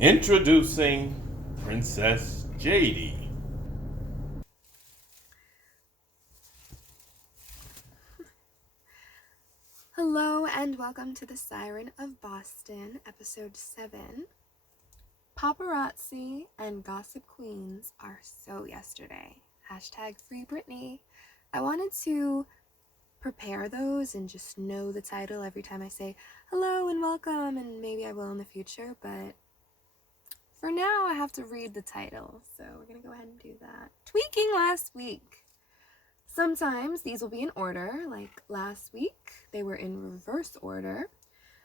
Introducing Princess JD. Hello and welcome to the Siren of Boston, episode 7. Paparazzi and gossip queens are so yesterday. Hashtag free Britney. I wanted to prepare those and just know the title every time I say hello and welcome, and maybe I will in the future, but for now I have to read the title, so we're gonna go ahead and do that. Tweaking last week. Sometimes these will be in order, like last week they were in reverse order.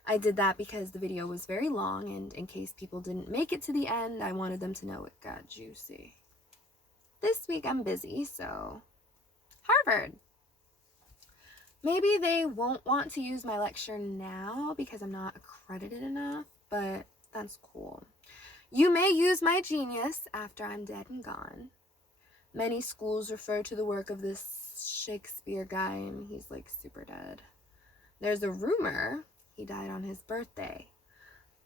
I did that because the video was very long, and in case people didn't make it to the end, I wanted them to know it got juicy. This week I'm busy, so Harvard. Maybe they won't want to use my lecture now because I'm not accredited enough, but that's cool. You may use my genius after I'm dead and gone. Many schools refer to the work of this Shakespeare guy, and he's like super dead. There's a rumor he died on his birthday,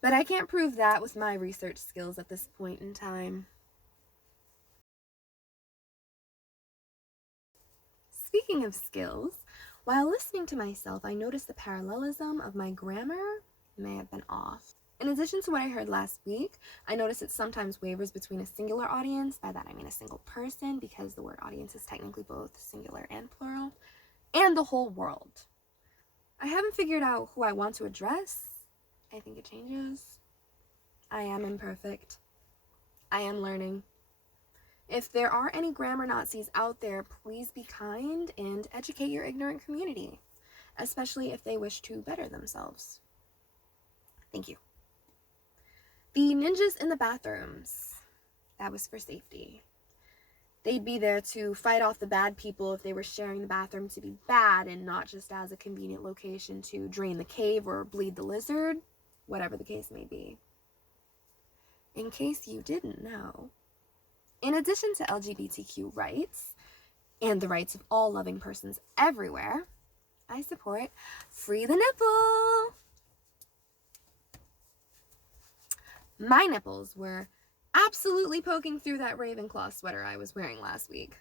but I can't prove that with my research skills at this point in time. Speaking of skills, while listening to myself, I noticed the parallelism of my grammar may have been off. In addition to what I heard last week, I noticed it sometimes wavers between a singular audience, by that I mean a single person, because the word audience is technically both singular and plural, and the whole world. I haven't figured out who I want to address. I think it changes. I am imperfect. I am learning. If there are any grammar Nazis out there, please be kind and educate your ignorant community, especially if they wish to better themselves. Thank you. The ninjas in the bathrooms. That was for safety. They'd be there to fight off the bad people if they were sharing the bathroom to be bad and not just as a convenient location to drain the cave or bleed the lizard, whatever the case may be. In case you didn't know, in addition to LGBTQ rights and the rights of all loving persons everywhere, I support free the nipple. My nipples were absolutely poking through that Ravenclaw sweater I was wearing last week.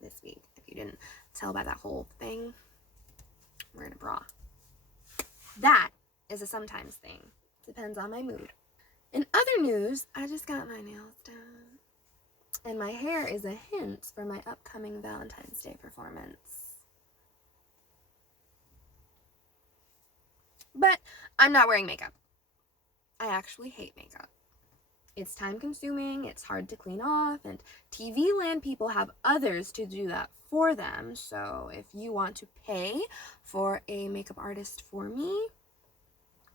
This week, if you didn't tell by that whole thing, I'm wearing a bra. That is a sometimes thing. Depends on my mood. In other news, I just got my nails done. And my hair is a hint for my upcoming Valentine's Day performance. But I'm not wearing makeup. I actually hate makeup. It's time consuming, it's hard to clean off, and TV land people have others to do that for them. So if you want to pay for a makeup artist for me,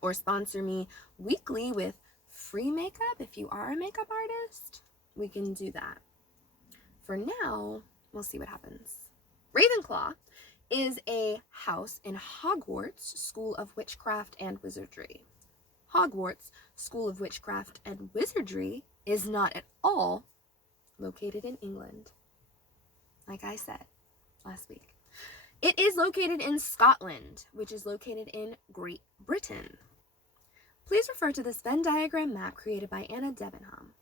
or sponsor me weekly with free makeup if you are a makeup artist, we can do that. For now, we'll see what happens. Ravenclaw is a house in Hogwarts School of Witchcraft and Wizardry. Hogwarts School of Witchcraft and Wizardry is not at all located in England, like I said last week. It is located in Scotland, which is located in Great Britain. Please refer to this Venn diagram map created by Anna Debenham.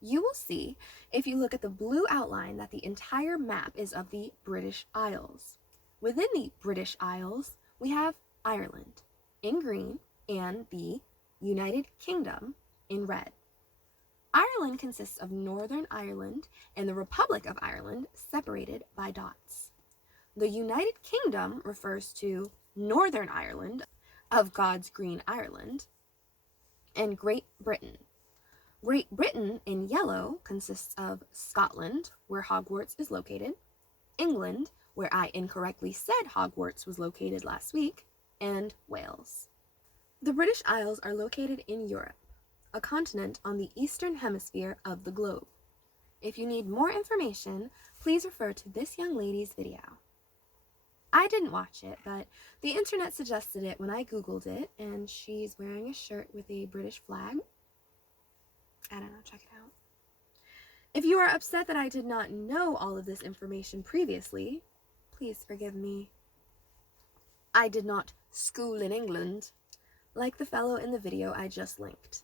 You will see, if you look at the blue outline, that the entire map is of the British Isles. Within the British Isles, we have Ireland in green and the United Kingdom in red. Ireland consists of Northern Ireland and the Republic of Ireland, separated by dots. The United Kingdom refers to Northern Ireland, of God's green Ireland, and Great Britain. Great Britain in yellow consists of Scotland, where Hogwarts is located, England, where I incorrectly said Hogwarts was located last week, and Wales. The British Isles are located in Europe, a continent on the eastern hemisphere of the globe. If you need more information, please refer to this young lady's video. I didn't watch it, but the internet suggested it when I Googled it, and she's wearing a shirt with a British flag. I don't know, check it out. If you are upset that I did not know all of this information previously, please forgive me. I did not school in England, like the fellow in the video I just linked.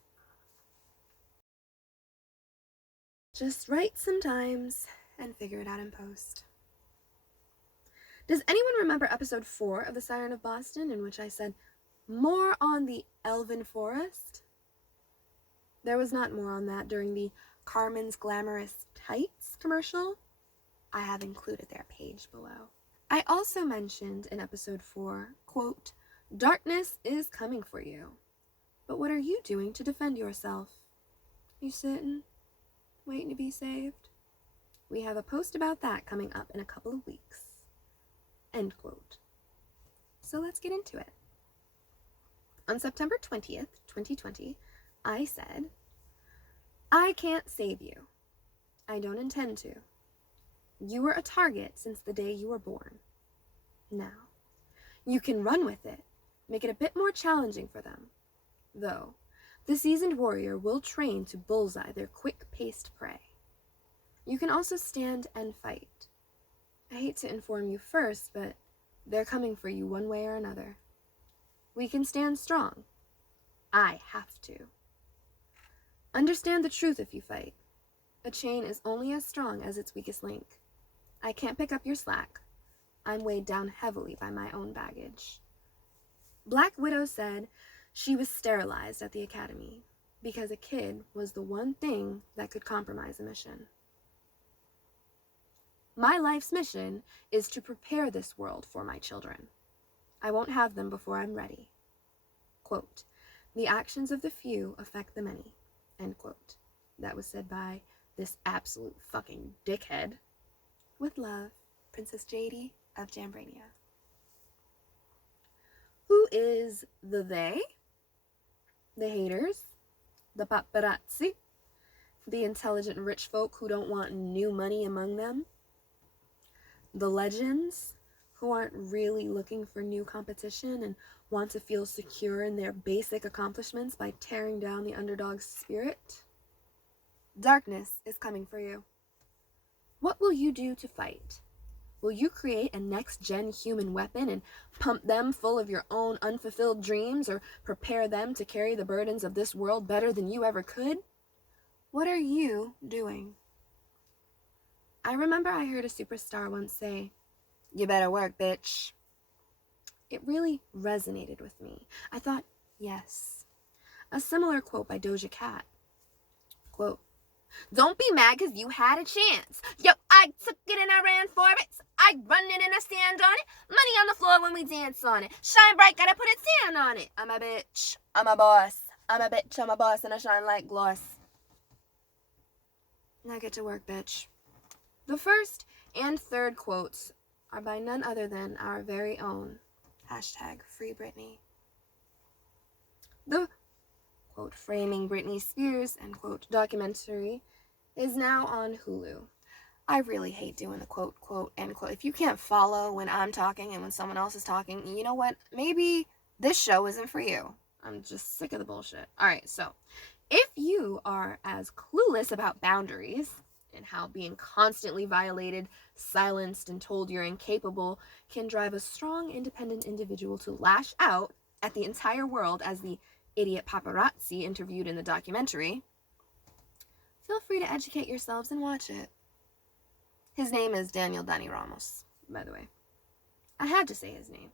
Just write sometimes and figure it out in post. Does anyone remember episode 4 of the Siren of Boston, in which I said more on the elven forest? There was not more on that during the Carmen's Glamorous Tights commercial. I have included their page below. I also mentioned in episode 4, quote, "Darkness is coming for you. But what are you doing to defend yourself? You sitting, waiting to be saved?" We have a post about that coming up in a couple of weeks. End quote. So let's get into it. On September 20th, 2020, I said, "I can't save you. I don't intend to. You were a target since the day you were born. Now, you can run with it, make it a bit more challenging for them. Though, the seasoned warrior will train to bullseye their quick-paced prey. You can also stand and fight. I hate to inform you first, but they're coming for you one way or another. We can stand strong. I have to. Understand the truth if you fight. A chain is only as strong as its weakest link. I can't pick up your slack. I'm weighed down heavily by my own baggage." Black Widow said she was sterilized at the academy because a kid was the one thing that could compromise a mission. My life's mission is to prepare this world for my children. I won't have them before I'm ready. Quote, "The actions of the few affect the many." End quote. That was said by this absolute fucking dickhead. With love, Princess JD of Jambrania. Who is the they? The haters, the paparazzi, the intelligent rich folk who don't want new money among them, the legends who aren't really looking for new competition and want to feel secure in their basic accomplishments by tearing down the underdog's spirit. Darkness is coming for you. What will you do to fight? Will you create a next-gen human weapon and pump them full of your own unfulfilled dreams, or prepare them to carry the burdens of this world better than you ever could? What are you doing? I remember I heard a superstar once say, "You better work, bitch." It really resonated with me. I thought, yes. A similar quote by Doja Cat. Quote, "Don't be mad because you had a chance. Yo, I took it and I ran for it. I run it and I stand on it. Money on the floor when we dance on it. Shine bright, gotta put a tan on it. I'm a bitch. I'm a boss. I'm a bitch. I'm a boss and I shine like gloss." Now get to work, bitch. The first and third quotes are by none other than our very own #Free Britney. The quote, "Framing Britney Spears," end quote, documentary is now on Hulu. I really hate doing the quote, quote, end quote. If you can't follow when I'm talking and when someone else is talking, you know what? Maybe this show isn't for you. I'm just sick of the bullshit. All right, so if you are as clueless about boundaries and how being constantly violated, silenced, and told you're incapable can drive a strong, independent individual to lash out at the entire world as the idiot paparazzi interviewed in the documentary, feel free to educate yourselves and watch it. His name is Daniel Dani Ramos, by the way. I had to say his name.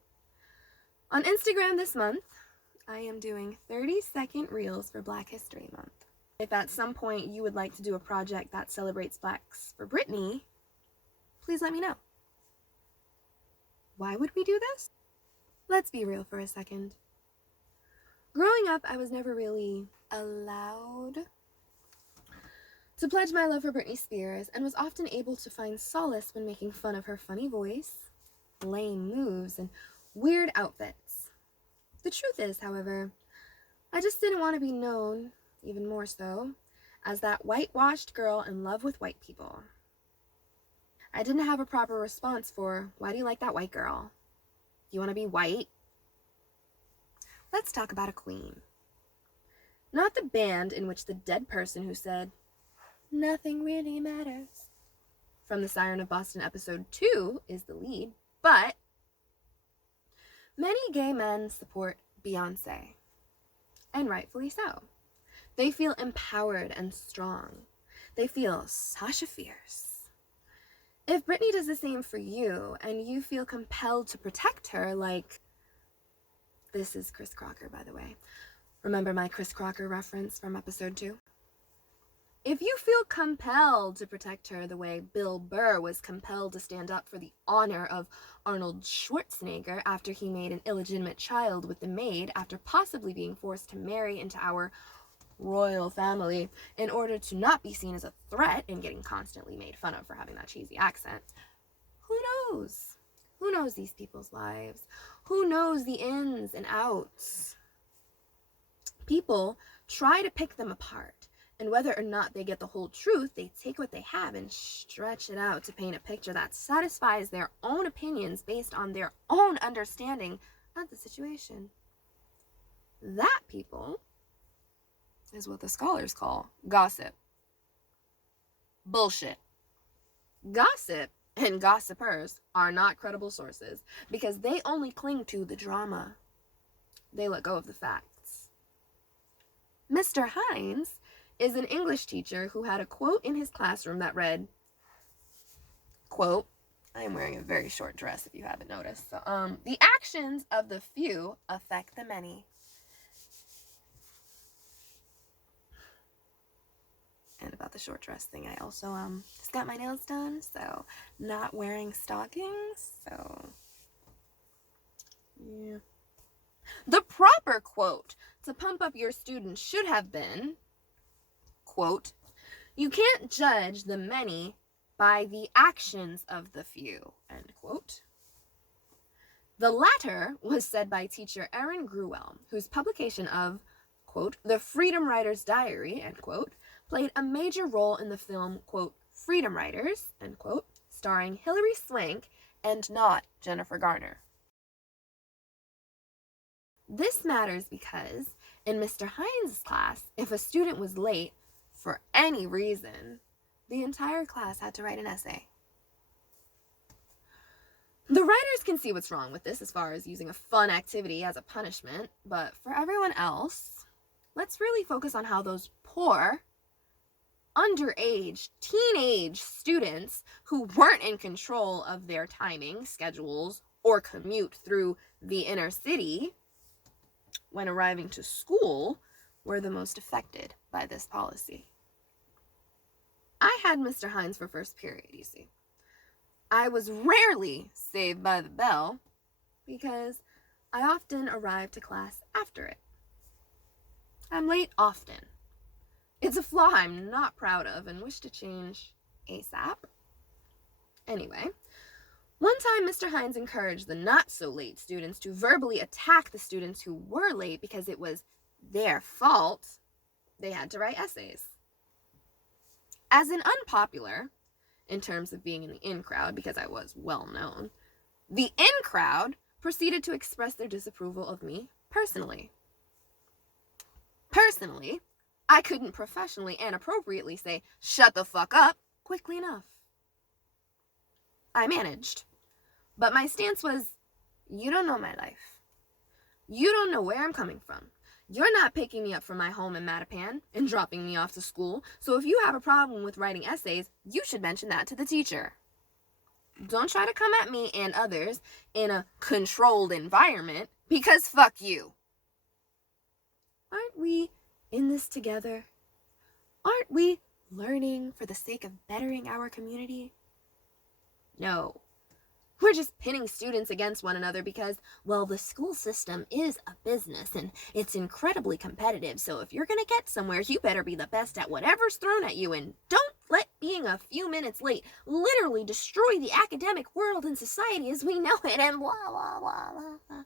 On Instagram this month, I am doing 30-second reels for Black History Month. If at some point you would like to do a project that celebrates Blacks for Britney, please let me know. Why would we do this? Let's be real for a second. Growing up, I was never really allowed to pledge my love for Britney Spears, and was often able to find solace when making fun of her funny voice, lame moves, and weird outfits. The truth is, however, I just didn't want to be known, even more so, as that whitewashed girl in love with white people. I didn't have a proper response for, "Why do you like that white girl? You want to be white?" Let's talk about a queen. Not the band in which the dead person who said, "Nothing really matters," from the Siren of Boston episode 2 is the lead, but many gay men support Beyonce. and rightfully so. They feel empowered and strong. They feel Sasha fierce. If Britney does the same for you and you feel compelled to protect her, like, this is Chris Crocker, by the way. Remember my Chris Crocker reference from episode 2? If you feel compelled to protect her the way Bill Burr was compelled to stand up for the honor of Arnold Schwarzenegger after he made an illegitimate child with the maid after possibly being forced to marry into our royal family in order to not be seen as a threat and getting constantly made fun of for having that cheesy accent, who knows? Who knows these people's lives? Who knows the ins and outs? People try to pick them apart. And whether or not they get the whole truth, they take what they have and stretch it out to paint a picture that satisfies their own opinions based on their own understanding of the situation. That, people, is what the scholars call gossip. Bullshit. Gossip and gossipers are not credible sources because they only cling to the drama. They let go of the facts. Mr. Hines is an English teacher who had a quote in his classroom that read, quote, I am wearing a very short dress if you haven't noticed. So, the actions of the few affect the many. And about the short dress thing, I also just got my nails done, so not wearing stockings, so yeah. The proper quote to pump up your students should have been, quote, you can't judge the many by the actions of the few, end quote. The latter was said by teacher Erin Gruwell, whose publication of, quote, The Freedom Writer's Diary, end quote, played a major role in the film, quote, Freedom Writers, end quote, starring Hilary Swank and not Jennifer Garner. This matters because in Mr. Hines' class, if a student was late for any reason, the entire class had to write an essay. The writers can see what's wrong with this as far as using a fun activity as a punishment, but for everyone else, let's really focus on how those poor, underage, teenage students who weren't in control of their timing, schedules, or commute through the inner city when arriving to school were the most affected by this policy. I had Mr. Hines for first period, you see. I was rarely saved by the bell because I often arrived to class after it. I'm late often. It's a flaw I'm not proud of and wish to change ASAP. Anyway, one time Mr. Hines encouraged the not-so-late students to verbally attack the students who were late because it was their fault they had to write essays. As an unpopular, in terms of being in the in crowd because I was well known, the in crowd proceeded to express their disapproval of me personally. Personally, I couldn't professionally and appropriately say, shut the fuck up, quickly enough. I managed. But my stance was, you don't know my life. You don't know where I'm coming from. You're not picking me up from my home in Mattapan and dropping me off to school, so if you have a problem with writing essays, you should mention that to the teacher. Don't try to come at me and others in a controlled environment, because fuck you. Aren't we in this together? Aren't we learning for the sake of bettering our community? No. We're just pitting students against one another because, well, the school system is a business and it's incredibly competitive. So if you're going to get somewhere, you better be the best at whatever's thrown at you. And don't let being a few minutes late literally destroy the academic world and society as we know it and blah, blah, blah, blah, blah.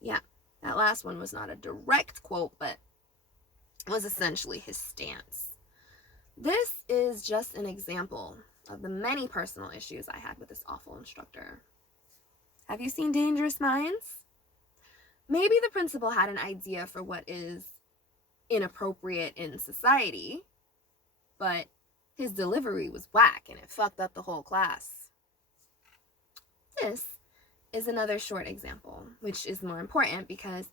Yeah, that last one was not a direct quote, but was essentially his stance. This is just an example of the many personal issues I had with this awful instructor. Have you seen Dangerous Minds? Maybe the principal had an idea for what is inappropriate in society, but his delivery was whack and it fucked up the whole class. This is another short example, which is more important because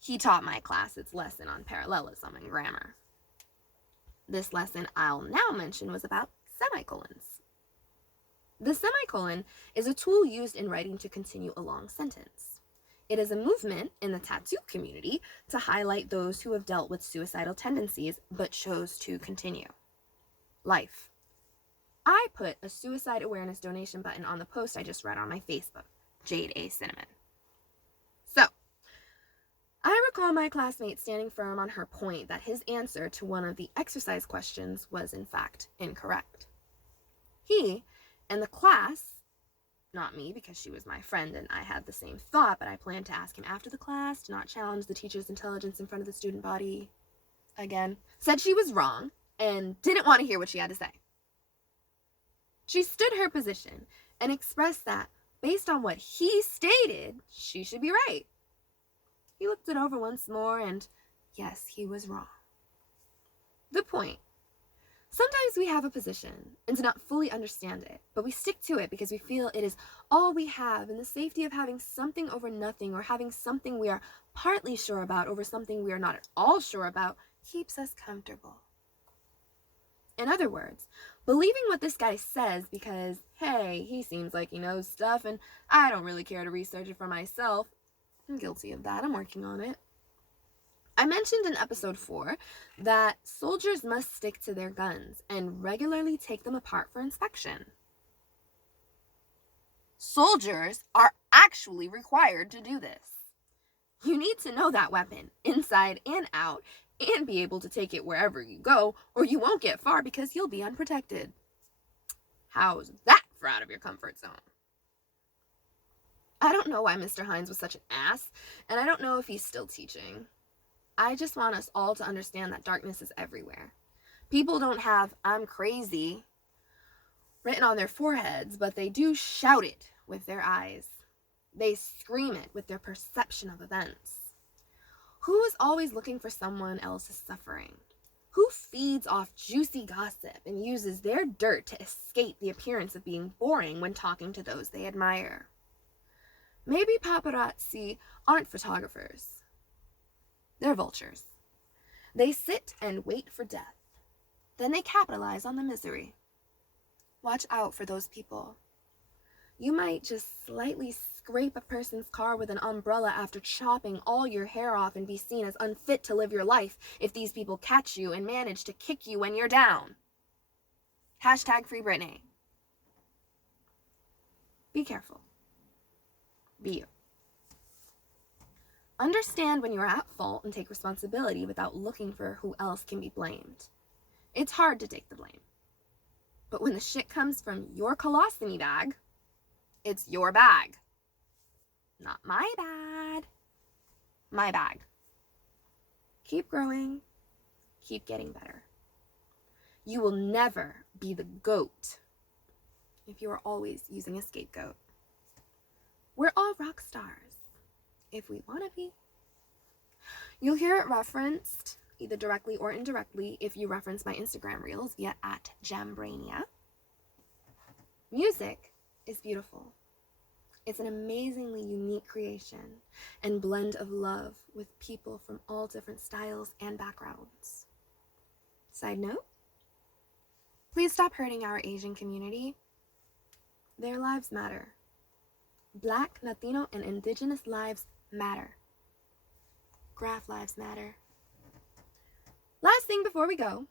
He taught my class its lesson on parallelism and grammar. This lesson I'll now mention was about semicolons. The semicolon is a tool used in writing to continue a long sentence. It is a movement in the tattoo community to highlight those who have dealt with suicidal tendencies but chose to continue. Life. I put a suicide awareness donation button on the post I just read on my Facebook, Jade A. Cinnamon. So, I recall my classmate standing firm on her point that his answer to one of the exercise questions was in fact incorrect. He and the class, not me because she was my friend and I had the same thought, but I planned to ask him after the class to not challenge the teacher's intelligence in front of the student body again, said she was wrong and didn't want to hear what she had to say. She stood her position and expressed that, based on what he stated, she should be right. He looked it over once more and, yes, he was wrong. The point. Sometimes we have a position and do not fully understand it, but we stick to it because we feel it is all we have, and the safety of having something over nothing or having something we are partly sure about over something we are not at all sure about keeps us comfortable. In other words, believing what this guy says because, hey, he seems like he knows stuff and I don't really care to research it for myself. I'm guilty of that. I'm working on it. I mentioned in episode 4 that soldiers must stick to their guns and regularly take them apart for inspection. Soldiers are actually required to do this. You need to know that weapon, inside and out, and be able to take it wherever you go, or you won't get far because you'll be unprotected. How's that for out of your comfort zone? I don't know why Mr. Hines was such an ass, and I don't know if he's still teaching. I just want us all to understand that darkness is everywhere. People don't have "I'm crazy" written on their foreheads, but they do shout it with their eyes. They scream it with their perception of events. Who is always looking for someone else's suffering? Who feeds off juicy gossip and uses their dirt to escape the appearance of being boring when talking to those they admire? Maybe paparazzi aren't photographers. They're vultures. They sit and wait for death. Then they capitalize on the misery. Watch out for those people. You might just slightly scrape a person's car with an umbrella after chopping all your hair off and be seen as unfit to live your life if these people catch you and manage to kick you when you're down. Hashtag free Britney. Be careful. Be you. Understand when you're at fault and take responsibility without looking for who else can be blamed. It's hard to take the blame. But when the shit comes from your colostomy bag, it's your bag. Not my bad. My bag. Keep growing. Keep getting better. You will never be the GOAT if you are always using a scapegoat. We're all rock stars, if we want to be. You'll hear it referenced, either directly or indirectly, if you reference my Instagram reels via @Jambrania. Music is beautiful. It's an amazingly unique creation and blend of love with people from all different styles and backgrounds. Side note, please stop hurting our Asian community. Their lives matter. Black, Latino, and Indigenous lives matter. Graph lives matter. Last thing before we go,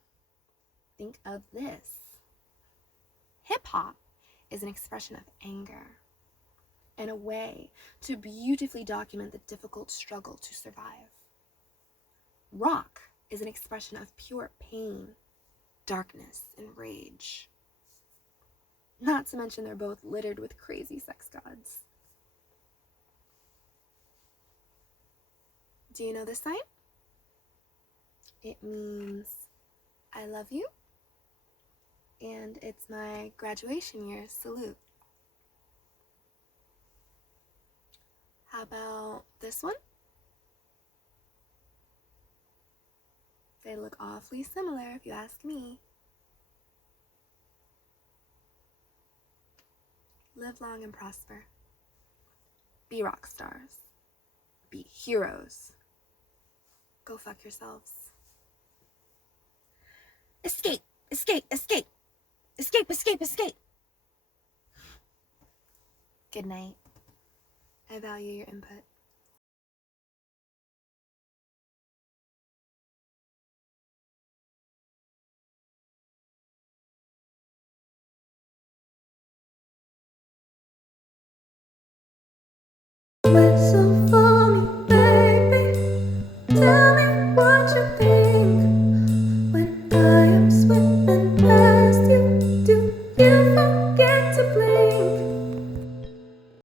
think of this. Hip-hop is an expression of anger and a way to beautifully document the difficult struggle to survive. Rock is an expression of pure pain, darkness, and rage. Not to mention they're both littered with crazy sex gods. Do you know this sign? It means I love you, and it's my graduation year salute. How about this one? They look awfully similar if you ask me. Live long and prosper. Be rock stars. Be heroes. Go fuck yourselves. Escape, escape, escape, escape, escape, escape. Good night. I value your input. We're so